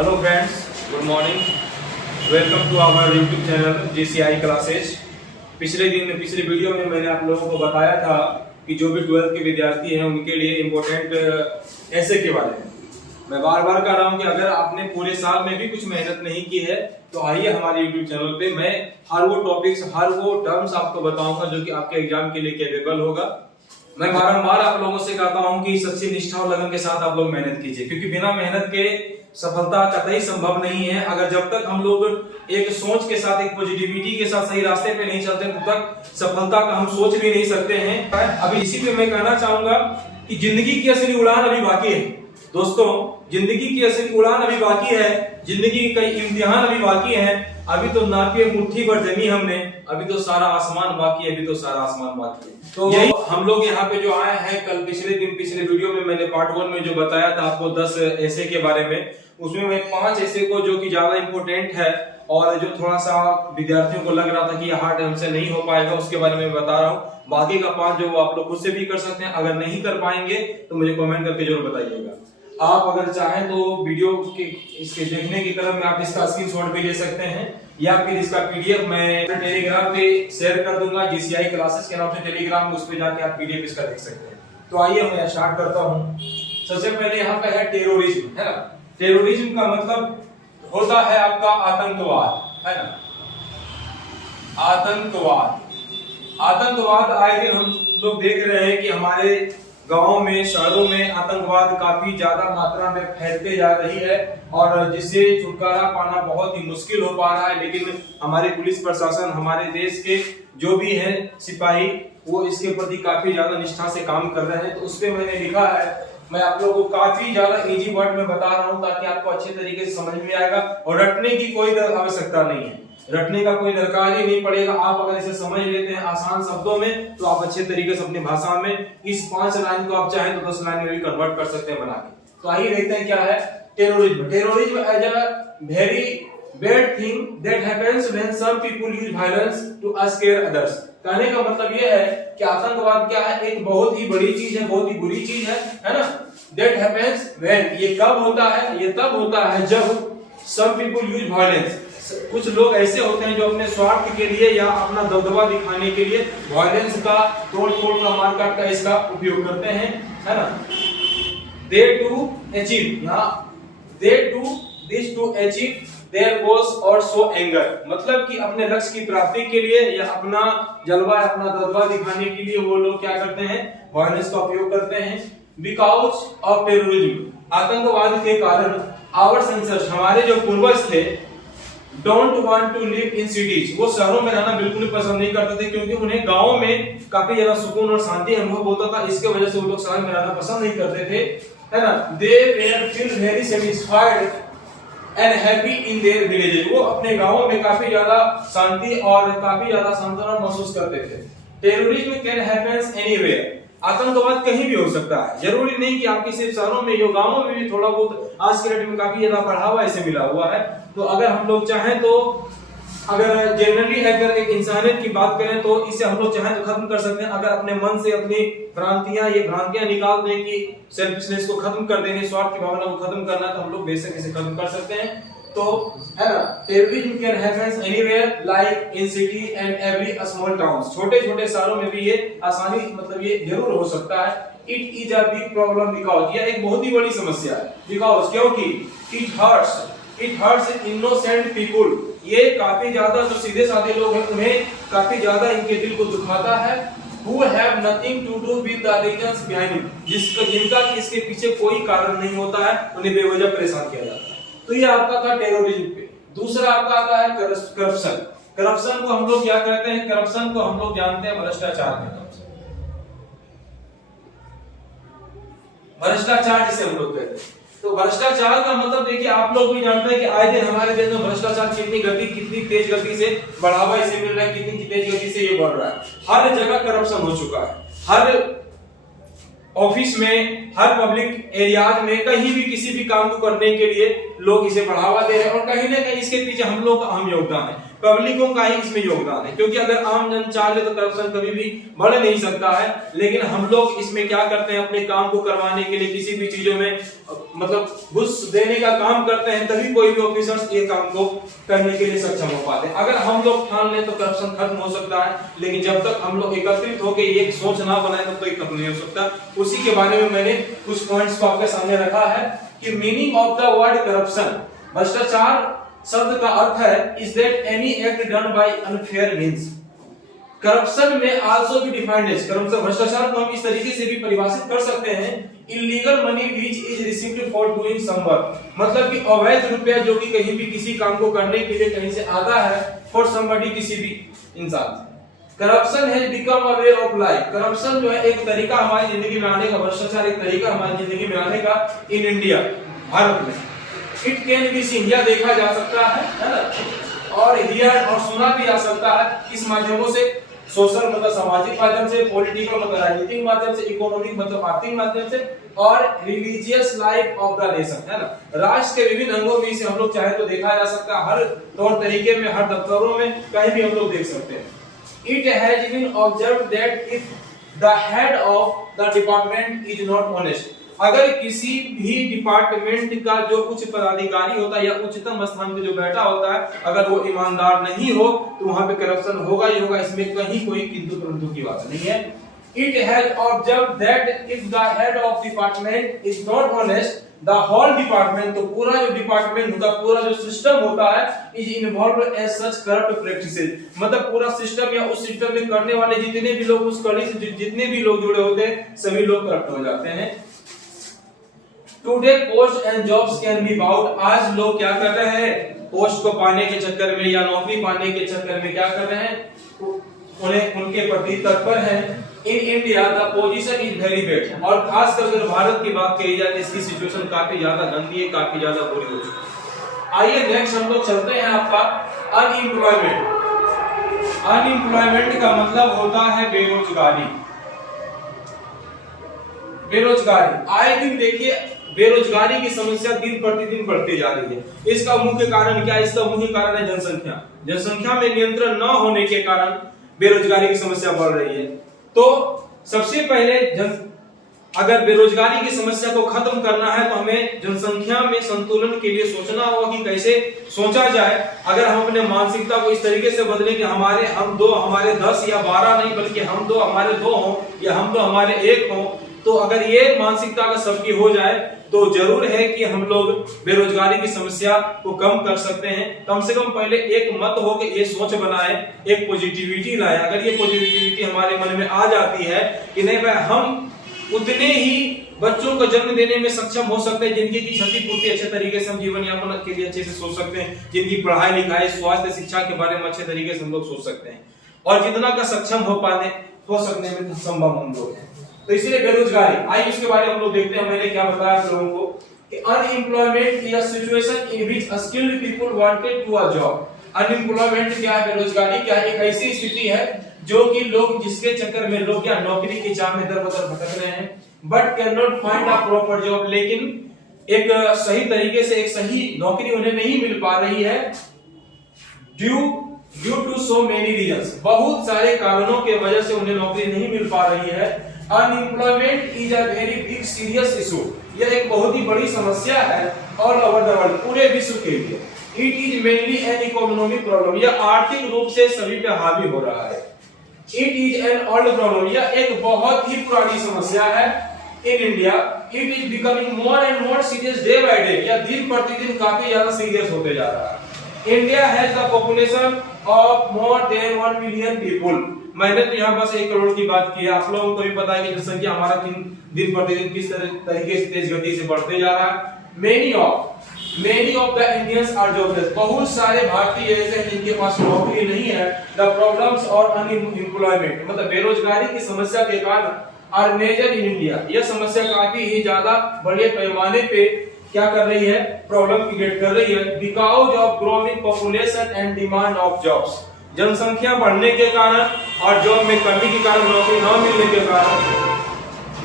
Hello friends, good morning. Welcome to our YouTube channel JCI classes. पिछले video में मैंने आप लोगों को बताया था कि जो भी 12th के विद्यार्थी हैं उनके लिए इम्पोर्टेंट ऐसे के बारे में मैं बार बार कह रहा हूं कि अगर आपने पूरे साल में भी कुछ मेहनत नहीं की है तो आइए हमारे यूट्यूब चैनल पे मैं हर वो टॉपिक्स, हर वो टर्म्स आपको बताऊंगा जो कि आपके एग्जाम के लिए कैपेबल होगा। मैं बारंबार आप लोगों से कहता हूं कि सच्ची निष्ठा और लगन के साथ आप लोग मेहनत कीजिए, क्योंकि बिना मेहनत के सफलता कतई संभव नहीं है। अगर जब तक हम लोग एक सोच के साथ, एक पॉजिटिविटी के साथ सही रास्ते पे नहीं चलते तब तक सफलता का हम सोच भी नहीं सकते हैं। अभी इसी पे मैं कहना चाहूंगा कि जिंदगी की असली उड़ान अभी बाकी है दोस्तों, जिंदगी की असली उड़ान अभी बाकी है, जिंदगी के कई इम्तिहान अभी बाकी हैं। अभी तो नापी मुट्ठी भर जमी हमने, अभी तो सारा आसमान बाकी है, अभी तो सारा आसमान बाकी है। तो यही हम लोग यहाँ पे जो आए हैं, कल पिछले वीडियो में मैंने पार्ट 1 में जो बताया था आपको 10 ऐसे के बारे में, उसमें मैं 5 ऐसे को जो कि ज्यादा इंपॉर्टेंट है और जो थोड़ा सा विद्यार्थियों को लग रहा था कि हार्ड हमसे नहीं हो पाएगा, उसके बारे में बता रहा हूँ। बाकी का 5 जो आप लोग खुद से भी कर सकते हैं। अगर नहीं कर पाएंगे तो मुझे कमेंट करके जरूर बताइएगा। आप अगर चाहें तो वीडियो के इसके देखने के क्रम में आप इसका स्क्रीनशॉट भी ले सकते हैं या फिर इसका PDF मैं टेलीग्राम पे शेयर कर दूंगा। JCI क्लासेस के नाम से टेलीग्राम, उस पे जाके आप PDF इसका देख सकते हैं। तो आइए मैं स्टार्ट करता हूं। सबसे पहले यहाँ पे है टेररिज्म, है ना। टेररिज्म का मतलब होता है आपका आतंकवाद, है ना। आतंकवाद आए दिन हम लोग देख रहे हैं कि हमारे गांवों में, शहरों में आतंकवाद काफी ज्यादा मात्रा में फैलते जा रही है और जिससे छुटकारा पाना बहुत ही मुश्किल हो पा रहा है। लेकिन हमारे पुलिस प्रशासन, हमारे देश के जो भी हैं सिपाही, वो इसके प्रति काफी ज्यादा निष्ठा से काम कर रहे हैं। तो उस पे मैंने लिखा है, मैं आप लोगों को काफी ज्यादा इजी वर्ड में बता रहा हूं ताकि आपको अच्छे तरीके से समझ में आएगा और रटने की कोई आवश्यकता नहीं है, रटने का कोई दरकार ही नहीं पड़ेगा। आप अगर इसे समझ लेते हैं आसान शब्दों में तो आप अच्छे तरीके से अपनी भाषा में इस 5 लाइन को आप चाहें तो 10 लाइन में भी कन्वर्ट कर सकते हैं बना के। तो आइए देखते हैं क्या है terrorism. Terrorism as a very bad thing that happens when some people use violence to scare others. कहने का मतलब यह है कि आतंकवाद क्या है, एक बहुत ही बड़ी चीज है, बहुत ही बुरी चीज है ना। दैट हैपेंस व्हेन, ये कब होता है, ये तब होता है जब सम पीपल यूज वायलेंस, कुछ लोग ऐसे होते हैं जो अपने स्वार्थ के लिए या अपना दबदबा दिखाने के लिए वायलेंस का, तोड़-फोड़ का, मारकाट का इसका उपयोग करते हैं, है ना। They to achieve, यहाँ they do this to achieve their goals or show anger, मतलब कि अपने लक्ष्य की प्राप्ति के लिए या अपना जलवा, अपना दबदबा दिखाने के लिए वो लोग क्या करते हैं, वायलेंस का उपयोग करते हैं। Because of terrorism, आतंकवाद के कारण our ancestors, हमारे जो पूर्वज थे, don't want to live in cities, वो शहरों में रहना बिल्कुल भी पसंद नहीं करते थे, क्योंकि उन्हें गांवों में काफी ज्यादा सुकून और शांति अनुभव होता था। इसके वजह से वो लोग शहर में रहना पसंद नहीं करते थे, है ना। They were feel very satisfied and happy in their villages, वो अपने गांवों में काफी ज्यादा शांति और काफी ज्यादा सांत्वना महसूस करते थे। टेररिज्म कैन हैपेंस एनीवेयर, आतंकवाद कहीं भी हो सकता है, जरूरी नहीं कि आपके सिर्फ शहरों में, जो गांवों में भी थोड़ा बहुत आज के डेट में काफी ज्यादा बढ़ावा इसे मिला हुआ है। तो अगर हम लोग चाहें तो, अगर जनरली अगर एक इंसानियत की बात करें तो इसे हम लोग चाहें तो खत्म कर सकते हैं। अगर अपने मन से अपनी भ्रांतियां निकाल दें कि सेल्फिशनेस को खत्म कर देंगे, स्वार्थ की भावना को खत्म करना, तो हम लोग बेशक इसे खत्म कर सकते हैं। तो है ना, terrorism can happens anywhere like in city and every small towns, छोटे छोटे शहरों में भी ये आसानी, मतलब ये जरूर हो सकता है। It is a big problem because, यह एक बहुत ही बड़ी समस्या है। बिकॉज, क्योंकि इट हर्ट्स इनोसेंट पीपुल, ये काफी ज्यादा जो सीधे साधे लोग हैं उन्हें काफी ज्यादा इनके दिल को दुखाता है। Who have nothing to do with the reasons behind it, जिनका कि इसके पीछे कोई कारण नहीं होता है, उन्हें बेवजह परेशान किया जाता है। तो ये आपका था टेररिज्म पे। दूसरा आपका आता है करप्शन। करप्शन को हम लोग क्या कहते हैं, करप्शन को हम लोग जानते हैं भ्रष्टाचार के नाम से, भ्रष्टाचार जिसे हम लोग कहते हैं। तो भ्रष्टाचार का मतलब देखिए, आप लोग भी जानते हैं कि आए दिन हमारे देश में भ्रष्टाचार कितनी तेज गति से बढ़ावा इसे मिल रहा है, कितनी तेज गति से ये बढ़ रहा है। हर जगह करप्शन हो चुका है, हर ऑफिस में, हर पब्लिक एरियाज में, कहीं भी किसी भी काम को करने के लिए लोग इसे बढ़ावा दे रहे हैं और कहीं ना कहीं इसके पीछे हम लोग का अहम योगदान है। पब्लिकों का ही इसमें योगदान है, क्योंकि अगर आम जन चाहे तो करप्शन कभी भी बढ़ नहीं सकता है। लेकिन हम लोग इसमें क्या करते हैं, अपने काम को करवाने के लिए किसी भी चीजों में मतलब घुस देने का काम करते हैं, तभी कोई भी ऑफिसर्स ये काम को करने के लिए सक्षम हो पाते हैं। अगर हम लोग ठान लें तो करप्शन खत्म हो सकता है, लेकिन जब तक हम लोग एकत्रित होकर एक सोच ना बनाए तब तक खत्म नहीं हो सकता। उसी के बारे में मैंने कुछ पॉइंट्स को आपके सामने रखा है कि meaning of the word corruption, भ्रष्टाचार शब्द का अर्थ है is that any act done by unfair means. Corruption में also be defined as, corruption भ्रष्टाचार को हम इस तरीके से भी परिभाषित कर सकते हैं, illegal money which is received for doing some work, मतलब कि अवैध रुपया जो कि कहीं भी किसी काम को करने के लिए कहीं से आता है, फॉर समबडी किसी भी इंसान। Corruption has become a way of life, corruption जो है एक तरीका हमारी जिंदगी में आने का, भ्रष्टाचार एक तरीका हमारी जिंदगी में आने का इन इंडिया, भारत में। इट कैन बी सीन, यह देखा जा सकता है ना, और हियर और सुना भी जा सकता है इस माध्यमों से, सोशल मतलब सामाजिक माध्यम से, पॉलिटिकल मतलब राजनीतिक माध्यम से, इकोनॉमिक मतलब आर्थिक माध्यम से, और religious life of the nation, है ना, राष्ट्र के विभिन्न अंगों में इसे हम लोग चाहे तो देखा जा सकता है, हर तौर तरीके में, हर दफ्तरों में, कहीं भी हम लोग देख सकते हैं। It has been observed that if the head of the department is not honest, अगर किसी भी डिपार्टमेंट का जो उच्च पदाधिकारी होता है या उच्चतम स्थान पे जो बैठा होता है, अगर वो ईमानदार नहीं हो तो वहां पे करप्शन होगा ही होगा, इसमें कहीं कोई किंतु परंतु की बात नहीं है। It has observed that if the head of department is not honest, the whole department, तो पूरा जो डिपार्टमेंट होता है, पूरा जो सिस्टम होता है, is involved as such corrupt practices, मतलब पूरा सिस्टम या उस सिस्टम में करने वाले जितने भी लोग, उस कड़ी से जितने भी लोग जुड़े होते हैं, सभी लोग करप्ट हो जाते हैं। Today post and jobs can be bought, आज लोग क्या कर रहे हैं, पोस्ट को पाने के चक्कर में या नौकरी पाने के चक्कर में क्या कर रहे हैं, उन्हें उनके प्रति तत्पर हैं। In India the position is very bad, और खासकर अगर भारत की बात कही जाए तो इसकी सिचुएशन काफी ज्यादा गंदी है, काफी ज्यादा बुरी हो चुकी है। आइए नेक्स्ट हम लोग चलते हैं आपका अनएम्प्लॉयमेंट। अनएम्प्लॉयमेंट का मतलब होता है बेरोजगारी। बेरोजगारी आए दिन देखिए, बेरोजगारी की समस्या दिन प्रतिदिन बढ़ती जा रही है। इसका मुख्य कारण क्या है? इसका मुख्य कारण है जनसंख्या। जनसंख्या में नियंत्रण न होने के कारण बेरोजगारी की समस्या बढ़ रही है। तो सबसे पहले अगर बेरोजगारी की समस्या को खत्म करना है तो हमें जनसंख्या में संतुलन के लिए सोचना होगा कि कैसे सोचा जाए। अगर हम अपने मानसिकता को इस तरीके से बदलें कि हम दो हमारे 10 या 12 नहीं, बल्कि हम दो हमारे 2 हो या हम दो हमारे 1 हो, तो अगर ये मानसिकता का सबकी हो जाए तो जरूर है कि हम लोग बेरोजगारी की समस्या को कम कर सकते हैं। कम से कम पहले एक मत हो कि ये सोच बनाए, एक पॉजिटिविटी लाए। अगर ये पॉजिटिविटी हमारे मन में आ जाती है कि नहीं भाई हम उतने ही बच्चों को जन्म देने में सक्षम हो सकते हैं जिनकी क्षतिपूर्ति अच्छे तरीके से हम जीवन यापन के लिए अच्छे से सोच सकते हैं, जिनकी पढ़ाई लिखाई स्वास्थ्य शिक्षा के बारे में अच्छे तरीके से हम लोग सोच सकते हैं, और जितना का सक्षम हो सकने में संभव हम लोग हैं। तो इसलिए बेरोजगारी, आइए उसके बारे में हम लोग देखते हैं। मैंने क्या बताया आप लोगों को कि unemployment is a situation in which skilled people wanted to a job. Unemployment क्या है, बेरोजगारी क्या है? एक ऐसी स्थिति है जो कि लोग जिसके चक्कर में लोग क्या नौकरी की चाह में दर-बदर भटक रहे हैं, but can not find a proper job, लेकिन एक सही तरीके से एक सही नौकरी उन्हें नहीं मिल पा रही है। Due to so many reasons, बहुत सारे कारणों के वजह से उन्हें नौकरी नहीं मिल पा रही है। Unemployment is a very big serious issue, यह एक बहुत ही बड़ी समस्या है ऑल ओवर द वर्ल्ड, पूरे विश्व के लिए। It is mainly an economic problem, यह आर्थिक रूप से सभी पे हावी हो रहा है। It is an old problem, यह एक बहुत ही पुरानी समस्या है in India. It is becoming more and more serious day by day, यह दिन प्रतिदिन काफी ज्यादा सीरियस होते जा रहा है। India has the population of more than 1 million people. मैंने तो यहाँ बस 1 करोड़ की बात की है, आप लोगों को भी पता है कि जनसंख्या हमारा दिन प्रतिदिन किस तरीके से तेज गति से बढ़ते जा रहा है। Many of the Indians are jobless, बहुत सारे भारतीय ऐसे हैं जिनके पास नौकरी नहीं है। The problems और unemployment मतलब बेरोजगारी की समस्या के कारण are major in India, यह समस्या काफी ही ज्यादा बड़े पैमाने पे क्या कर रही है, प्रॉब्लम क्रिएट कर रही है। Because of growing population and demand of jobs, जनसंख्या बढ़ने के कारण और जॉब में कमी के कारण, नौकरी न मिलने के कारण,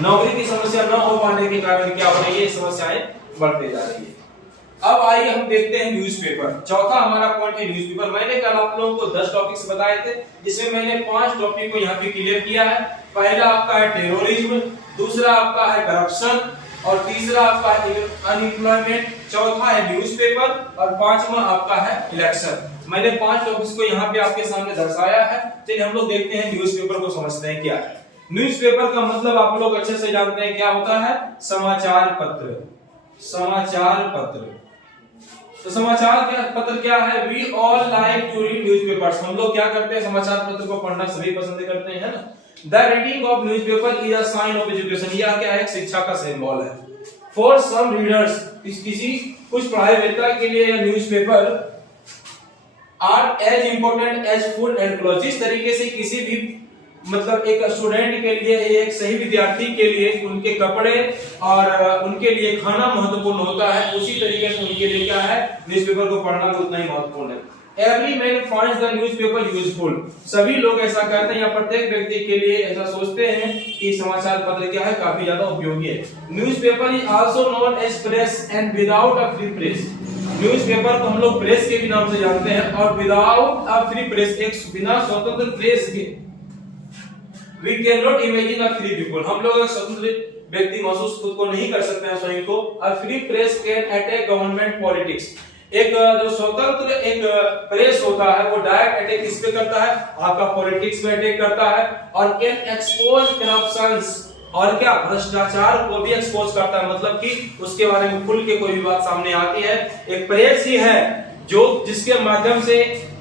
नौकरी की समस्या न हो पाने के कारण क्या हो रही है, समस्याएं बढ़ती जा रही है। अब आइए हम देखते हैं न्यूज़पेपर। चौथा हमारा पॉइंट है न्यूज़पेपर। मैंने कल आप लोगों को 10 टॉपिक्स बताए थे, जिसमें मैंने 5 टॉपिक को यहाँ पे क्लियर किया है। पहला आपका है टेररिज्म, दूसरा आपका है करप्शन, और तीसरा आपका है अनएम्प्लॉयमेंट, चौथा है न्यूज़पेपर, और पांचवा आपका है इलेक्शन। मैंने 5 टॉपिक्स को यहाँ पे आपके सामने दर्शाया है। चलिए हम लोग देखते हैं न्यूज़पेपर को समझते हैं क्या है। न्यूज़पेपर का मतलब आप लोग अच्छे से जानते हैं क्या होता है, समाचार पत्र। समाचार पत्र, तो समाचार पत्र क्या है, we all like to read newspapers. हम लोग क्या करते हैं, समाचार पत्र को पढ़ना सभी पसंद करते हैं, है ना। The reading of newspaper is a sign of education, यह क्या है, शिक्षा का सिंबल है। फॉर सम रीडर्स, किसी कुछ पढ़ाईवेत्ता के लिए यह newspaper are as important as food and cloth. जिस तरीके से किसी भी मतलब एक स्टूडेंट के लिए, एक सही विद्यार्थी के लिए उनके कपड़े और उनके लिए खाना महत्वपूर्ण होता है, उसी तरीके से उनके लिए क्या है, न्यूज़पेपर को पढ़ना भी उतना ही महत्वपूर्ण है। Every man finds the newspaper useful, सभी लोग ऐसा कहते हैं या प्रत्येक व्यक्ति के लिए ऐसा सोचते हैं कि समाचार पत्र क्या है, काफी ज्यादा उपयोगी है। Newspaper is also known as press and without a free press, newspaper को हम लोग प्रेस के भी नाम से जानते हैं, और विदाउट अ फ्री प्रेस, एक बिना स्वतंत्र प्रेस के, We cannot imagine a free people, हम लोग एक स्वतंत्र व्यक्ति महसूस खुद को नहीं कर सकते हैं स्वयं को। A free press can attack government politics, एक जो स्वतंत्र एक प्रेस होता है वो डायरेक्ट अटैक किस पे करता है, आपका पॉलिटिक्स पे अटैक करता है, और कैन एक्सपोज करप्शंस, और क्या, भ्रष्टाचार को भी एक्सपोज करता है, मतलब कि उसके बारे में खुल के कोई भी बात सामने आती है। एक प्रेस ही है जो जिसके माध्यम से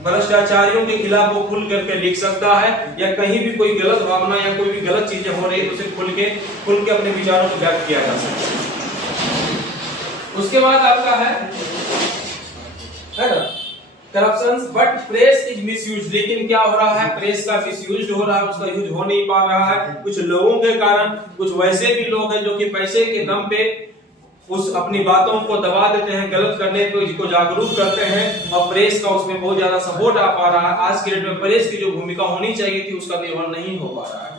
भ्रष्टाचारियों के खिलाफ वो खुल करके लिख सकता है, या कहीं भी कोई गलत भावना या कोई भी गलत चीजें हो रही है तो उसे खुल के अपने विचारों को व्यक्त किया जा सकता है। उसके बाद आपका है ना corruption, but press is misuse, लेकिन क्या हो रहा है, प्रेस का मिसयूज हो रहा है, उसका यूज हो नहीं पा रहा है कुछ लोगों के कारण। कुछ वैसे भी लोग हैं जो कि पैसे के दम पे उस अपनी बातों को दबा देते हैं, गलत करने पे को जागरूक करते हैं, और प्रेस का उसमें बहुत ज्यादा सपोर्ट आ पा रहा है। आज के डेट में प्रेस की जो भूमिका होनी चाहिए थी उसका निर्वहन नहीं हो पा रहा है।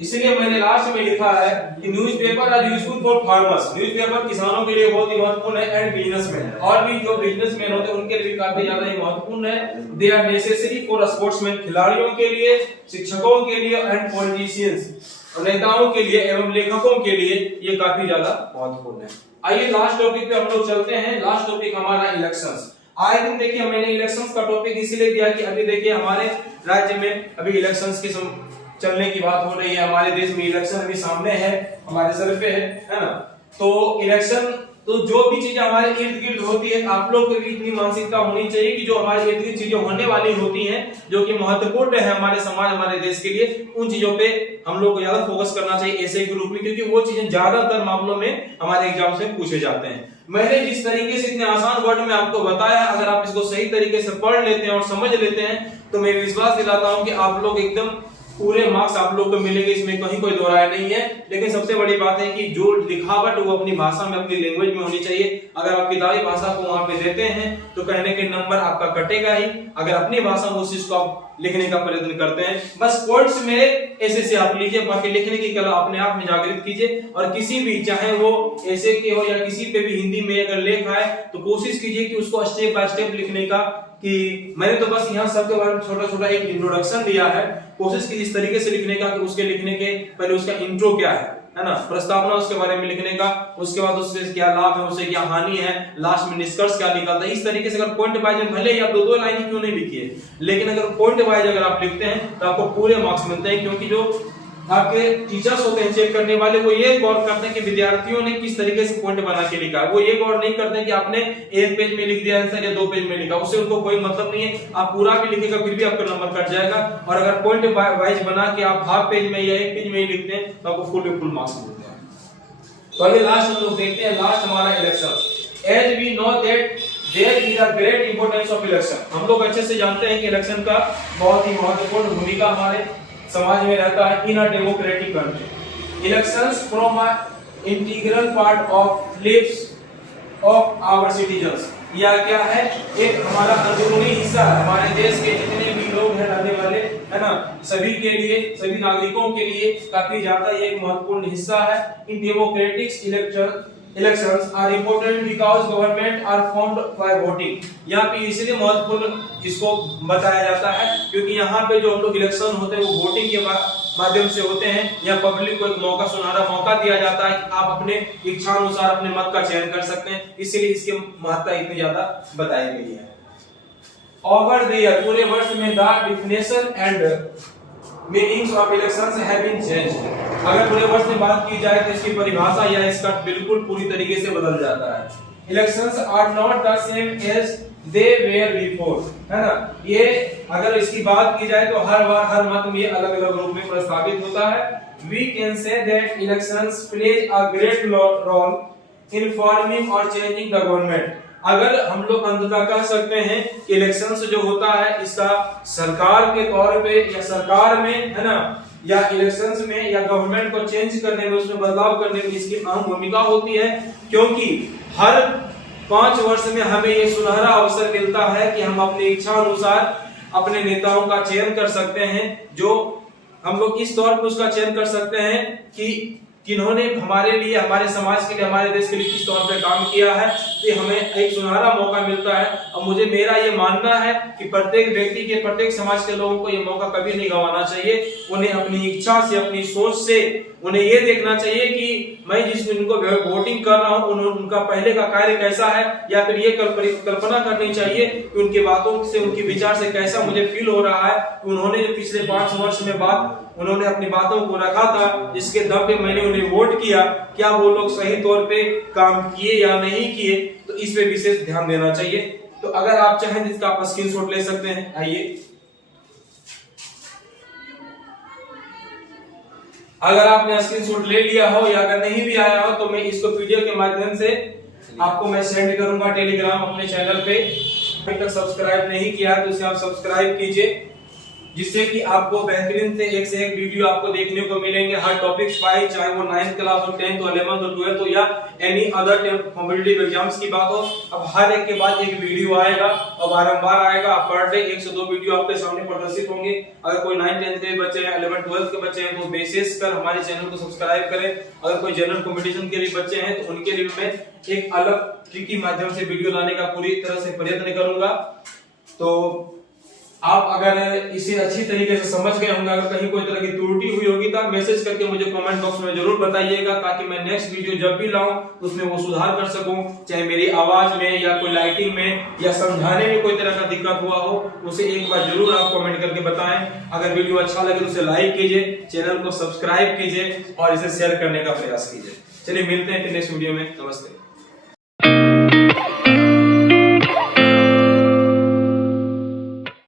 इसलिए मैंने लास्ट में लिखा है कि newspaper are useful for farmers, newspaper किसानों के लिए बहुत ही महत्वपूर्ण है, एंड बिजनेसमैन, और भी जो बिजनेसमैन होते हैं उनके लिए काफी ज्यादा ही महत्वपूर्ण है। They are necessary for sportsman, खिलाड़ियों के लिए, शिक्षकों के लिए, एंड पॉलिटिशियंस, नेताओं के लिए एवं लेखकों के लिए ये काफी ज्यादा महत्वपूर्ण है। आइए लास्ट टॉपिक पे हम लोग चलते हैं। लास्ट टॉपिक हमारा इलेक्शंस। आए दिन देखिए मैंने इलेक्शंस का टॉपिक इसलिए दिया कि अभी देखिए हमारे राज्य में अभी इलेक्शंस के चलने की बात हो रही है, हमारे देश में इलेक्शन अभी सामने है, हमारे सर पे है ना। तो इलेक्शन, तो जो भी चीजें हमारे इर्द गिर्द होती है, आप लोग को भी इतनी मानसिकता होनी चाहिए कि जो हमारे इर्द गिर्द चीजें होने वाली होती हैं, जो कि महत्वपूर्ण है हमारे समाज, हमारे देश के लिए, उन चीजों पे हम लोग को ज्यादा फोकस करना चाहिए ऐसे ग्रुप में, क्योंकि वो चीजें ज्यादातर मामलों में हमारे एग्जाम से पूछे जाते हैं। मैंने जिस तरीके से इतने आसान वर्ड में आपको बताया, अगर आप इसको सही तरीके से पढ़ लेते हैं और समझ लेते हैं तो मैं विश्वास दिलाता हूं कि आप लोग एकदम पूरे मार्क्स आप लोग को मिलेंगे, इसमें कहीं कोई दो राय नहीं है। लेकिन सबसे बड़ी बात है कि जो लिखावट वो अपनी भाषा में, अपनी लैंग्वेज में होनी चाहिए। अगर आप किताबी भाषा को वहां पे देते हैं तो कहने के नंबर आपका कटेगा ही। अगर अपनी भाषा में उस चीज को आप लिखने का प्रयत्न करते हैं, बस पॉइंट्स में ऐसे से आप लीजिए, बाकी लिखने की कला अपने आप में जागृत कीजिए। और किसी भी, चाहे वो ऐसे के हो या किसी पे भी हिंदी में अगर लेख आए तो कोशिश कीजिए कि उसको स्टेप बाय स्टेप लिखने का, कि मैंने तो बस यहाँ सबके बारे में छोटा छोटा एक इंट्रोडक्शन दिया है, कोशिश कीजिए इस तरीके से लिखने का कि उसके लिखने के पहले उसका इंट्रो क्या है ना, प्रस्तावना उसके बारे में लिखने का, उसके बाद उससे क्या लाभ है, उससे क्या हानि है, लास्ट में निष्कर्ष क्या निकलता है। इस तरीके से अगर पॉइंट वाइज में, भले ही आप दो लाइन क्यों नहीं लिखिए, लेकिन अगर पॉइंट वाइज अगर आप लिखते हैं तो आपको पूरे मार्क्स मिलते हैं। क्योंकि जो आपके टीचर्स होते हैं चेक करने वाले, वो ये गौर करते हैं कि विद्यार्थियों ने किस तरीके से पॉइंट बना के लिखा है। वो ये गौर नहीं करते कि आपने एक पेज में लिख दिया आंसर या 2 पेज में लिखा, उससे उनको कोई मतलब नहीं है। आप पूरा भी लिखेगा फिर भी आपका नंबर कट जाएगा। और अगर पॉइंट वाइज बना के आप हाफ पेज में या 1 पेज में ही लिखते हैं तो आपको फुल मार्क्स मिलते हैं। तो अभी लास्ट हम लोग देखते हैं, लास्ट हमारा election. As we know that there is a great importance of election, हम लोग अच्छे से जानते हैं कि इलेक्शन का बहुत ही महत्वपूर्ण भूमिका हमारे समाज में रहता है। In a democratic country elections form a integral part of lives of our citizens, या क्या है, एक हमारा अंदरूनी हिस्सा है। हमारे देश के जितने भी लोग हैं रहने वाले, है ना, सभी के लिए, सभी नागरिकों के लिए काफी ज्यादा ये एक महत्वपूर्ण हिस्सा है। In democratic elections are important because government are formed by voting। यहाँ पे इसलिए महत्वपूर्ण इसको बताया जाता है क्योंकि यहाँ पे जो हम लोग इलेक्शन होते हैं वो वोटिंग के माध्यम से होते हैं। या पब्लिक को एक मौका, सुनहरा मौका दिया जाता है कि आप अपने इच्छा अनुसार अपने मत का चयन कर सकते हैं, इसीलिए इसकी महत्ता इतनी ज्यादा बताई गई है। ओवर द ईयर, पूरे वर्ष में the definition and meanings of elections have been changed. अगर पूरे वर्ष में बात की जाए तो इसकी परिभाषा या इसका बिल्कुल पूरी तरीके से बदल जाता है। Elections are not the same as they were before, है ना। ये अगर इसकी बात की जाए तो हर बार हर मत में अलग अलग रूप में प्रस्तावित होता है। We can say that elections plays a great role in forming और चेंजिंग द गवर्नमेंट। अगर हम लोग अंततः कह सकते हैं कि इलेक्शंस जो होता है इसका सरकार के तौर पे या सरकार में, है ना, या इलेक्शंस में या गवर्नमेंट को चेंज करने में, उसमें बदलाव करने में इसकी अहम भूमिका होती है। क्योंकि हर 5 वर्ष में हमें ये सुनहरा अवसर मिलता है कि हम अपनी इच्छा अनुसार अपने नेताओं का चयन कर सकते हैं। जो हम लोग इस तौर पर उसका चयन कर सकते हैं कि किन्होंने हमारे लिए, हमारे समाज के लिए, हमारे देश के लिए किस तौर पे काम किया है। तो हमें एक सुनहरा मौका मिलता है। और मुझे, मेरा ये मानना है कि प्रत्येक व्यक्ति के, प्रत्येक समाज के लोगों को ये मौका कभी नहीं गंवाना चाहिए। उन्हें अपनी इच्छा से, अपनी सोच से उन्हें ये देखना चाहिए कि मैं जिस इनको वोटिंग कर रहा हूँ उनका पहले का कार्य कैसा है, या फिर ये कल्पना करनी चाहिए कि उनकी बातों से, उनके विचार से कैसा मुझे फील हो रहा है। उन्होंने जो पिछले 5 वर्ष में उन्होंने अपनी बातों को रखा था, जिसके दम पे मैंने उन्हें वोट किया, क्या वो लोग सही तौर पे काम किए या नहीं किए, तो इस पे विशेष ध्यान देना चाहिए। तो अगर आप चाहें इसका आप स्क्रीनशॉट ले सकते हैं। आइए, अगर आपने स्क्रीनशॉट ले लिया हो या अगर नहीं भी आया हो तो मैं इसको वीडियो के माध्यम से आपको मैं सेंड करूंगा टेलीग्राम अपने चैनल पे। अभी तक सब्सक्राइब नहीं किया तो इसे आप सब्सक्राइब कीजिए, जिससे कि आपको बेहतरीन से एक वीडियो आपको देखने को मिलेंगे हर टॉपिक्स वाइज, चाहे वो 9th क्लास हो, 10th हो, 11th हो, 12th हो या एनी अदर कॉम्पिटिटिव एग्जाम्स की बात हो। अब हर एक के बाद एक वीडियो आएगा और बारंबार आएगा। पर डे 1 से 2 वीडियो आपके सामने प्रदर्शित होंगे। अगर कोई 9th 10th के बच्चे हैं, 11th 12th के बच्चे हैं तो बेसिस कर हमारे चैनल को सब्सक्राइब करें। अगर कोई जनरल कंपटीशन के लिए बच्चे हैं तो उनके लिए मैं एक अलग ट्रिकी माध्यम से वीडियो लाने का पूरी तरह से प्रयत्न करूंगा। तो आप अगर इसे अच्छी तरीके से समझ गए होंगे, अगर कहीं कोई तरह की त्रुटि हुई होगी तो आप मैसेज करके मुझे कमेंट बॉक्स में जरूर बताइएगा, ताकि मैं नेक्स्ट वीडियो जब भी लाऊं उसमें वो सुधार कर सकूं। चाहे मेरी आवाज में या कोई लाइटिंग में या समझाने में कोई तरह का दिक्कत हुआ हो, उसे एक बार जरूर आप कमेंट करके बताएं। अगर वीडियो अच्छा लगे तो उसे लाइक कीजिए, चैनल को सब्सक्राइब कीजिए और इसे शेयर करने का प्रयास कीजिए। चलिए मिलते हैं फिर नेक्स्ट वीडियो में। नमस्ते।